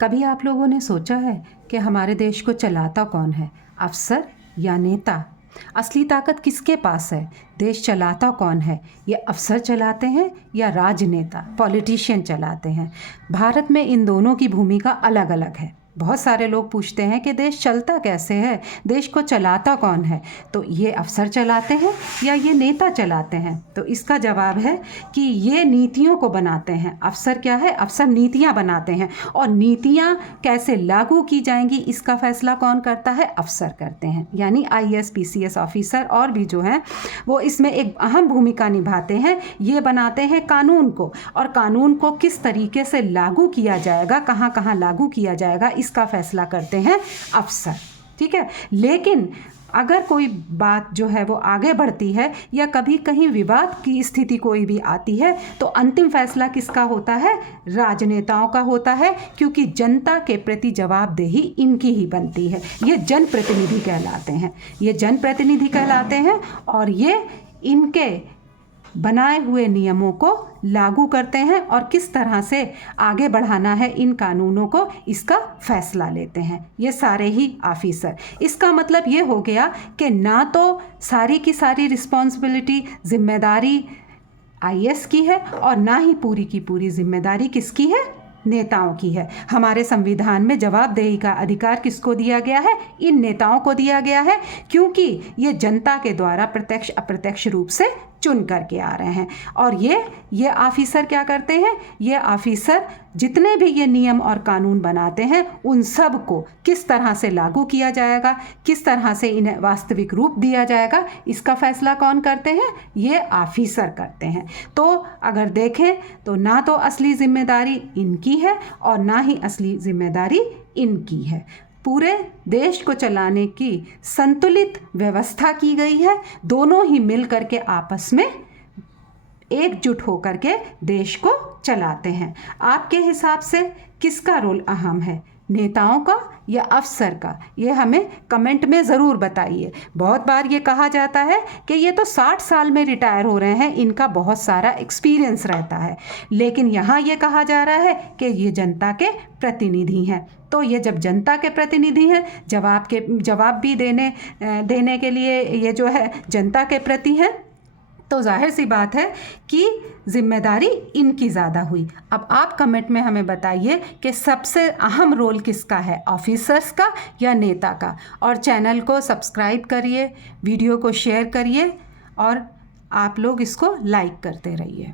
कभी आप लोगों ने सोचा है कि हमारे देश को चलाता कौन है, अफसर या नेता? असली ताकत किसके पास है? देश चलाता कौन है? ये अफसर चलाते हैं या राजनेता पॉलिटिशियन चलाते हैं? भारत में इन दोनों की भूमिका अलग अलग है। बहुत सारे लोग पूछते हैं कि देश चलता कैसे है, देश को चलाता कौन है? तो ये अफसर चलाते हैं या ये नेता चलाते हैं? तो इसका जवाब है कि ये नीतियों को बनाते हैं। अफसर क्या है? अफसर नीतियाँ बनाते हैं, और नीतियाँ कैसे लागू की जाएंगी इसका फैसला कौन करता है? अफसर करते हैं। यानी IAS PCS ऑफिसर और भी जो हैं वो इसमें एक अहम भूमिका निभाते हैं। ये बनाते हैं कानून को, और कानून को किस तरीके से लागू किया जाएगा, कहाँ कहाँ लागू किया जाएगा, इसका फैसला करते हैं अफसर। ठीक है, लेकिन अगर कोई बात जो है वो आगे बढ़ती है या कभी कहीं विवाद की स्थिति कोई भी आती है, तो अंतिम फैसला किसका होता है? राजनेताओं का होता है, क्योंकि जनता के प्रति जवाबदेही इनकी ही बनती है। ये जनप्रतिनिधि कहलाते हैं, ये जनप्रतिनिधि कहलाते हैं, और ये इनके बनाए हुए नियमों को लागू करते हैं और किस तरह से आगे बढ़ाना है इन कानूनों को, इसका फैसला लेते हैं ये सारे ही ऑफिसर। इसका मतलब ये हो गया कि ना तो सारी की सारी रिस्पॉन्सिबिलिटी, जिम्मेदारी IAS की है, और ना ही पूरी की पूरी जिम्मेदारी किसकी है? नेताओं की है। हमारे संविधान में जवाबदेही का अधिकार किसको दिया गया है? इन नेताओं को दिया गया है, क्योंकि ये जनता के द्वारा प्रत्यक्ष अप्रत्यक्ष रूप से चुन करके आ रहे हैं। और ये ऑफिसर क्या करते हैं? ये ऑफिसर जितने भी ये नियम और कानून बनाते हैं उन सब को किस तरह से लागू किया जाएगा, किस तरह से इन्हें वास्तविक रूप दिया जाएगा, इसका फैसला कौन करते हैं? ये ऑफिसर करते हैं। तो अगर देखें तो ना तो असली जिम्मेदारी इनकी है और ना ही असली जिम्मेदारी इनकी है। पूरे देश को चलाने की संतुलित व्यवस्था की गई है। दोनों ही मिल करके आपस में एकजुट होकर के देश को चलाते हैं। आपके हिसाब से किसका रोल अहम है, नेताओं का या अफसर का? ये हमें कमेंट में ज़रूर बताइए। बहुत बार ये कहा जाता है कि ये तो 60 साल में रिटायर हो रहे हैं, इनका बहुत सारा एक्सपीरियंस रहता है, लेकिन यहाँ ये कहा जा रहा है कि ये जनता के प्रतिनिधि हैं। तो ये जब जनता के प्रतिनिधि हैं, जवाब भी देने के लिए ये जो है जनता के प्रति हैं, तो जाहिर सी बात है कि जिम्मेदारी इनकी ज़्यादा हुई। अब आप कमेंट में हमें बताइए कि सबसे अहम रोल किसका है, ऑफिसर्स का या नेता का? और चैनल को सब्सक्राइब करिए, वीडियो को शेयर करिए, और आप लोग इसको लाइक करते रहिए।